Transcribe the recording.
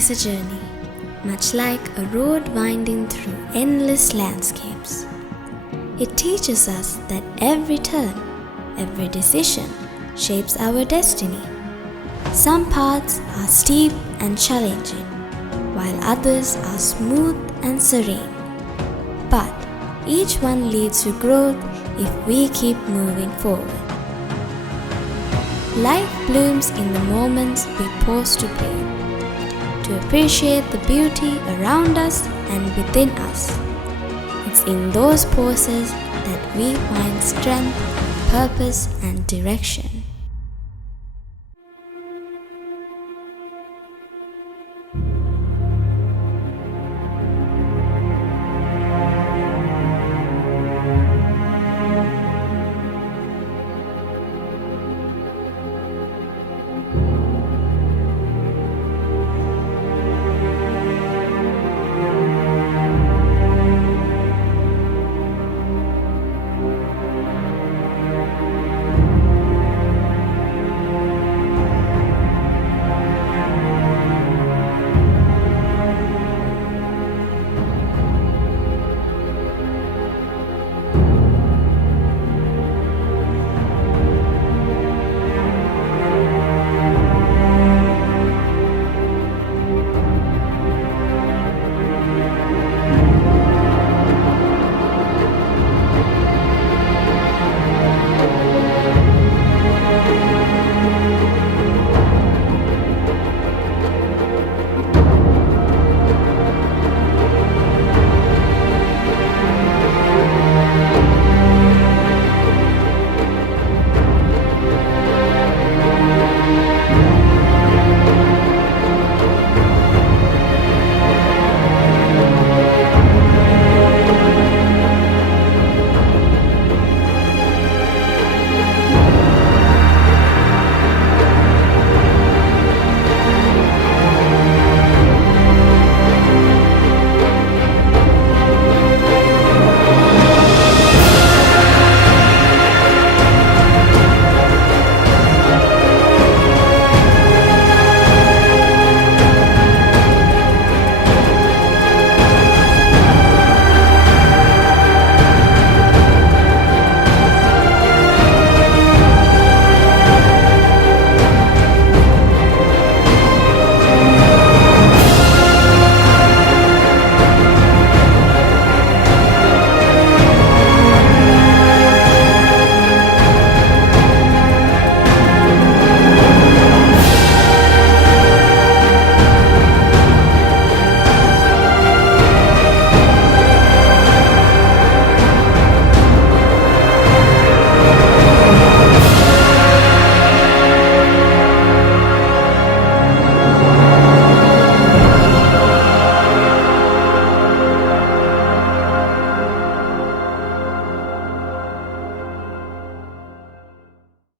is a journey, much like a road winding through endless landscapes. It teaches us that every turn, every decision shapes our destiny. Some paths are steep and challenging, while others are smooth and serene. But each one leads to growth if we keep moving forward. Life blooms in the moments we pause to breathe, to appreciate the beauty around us and within us. It's in those pauses that we find strength, purpose, and direction.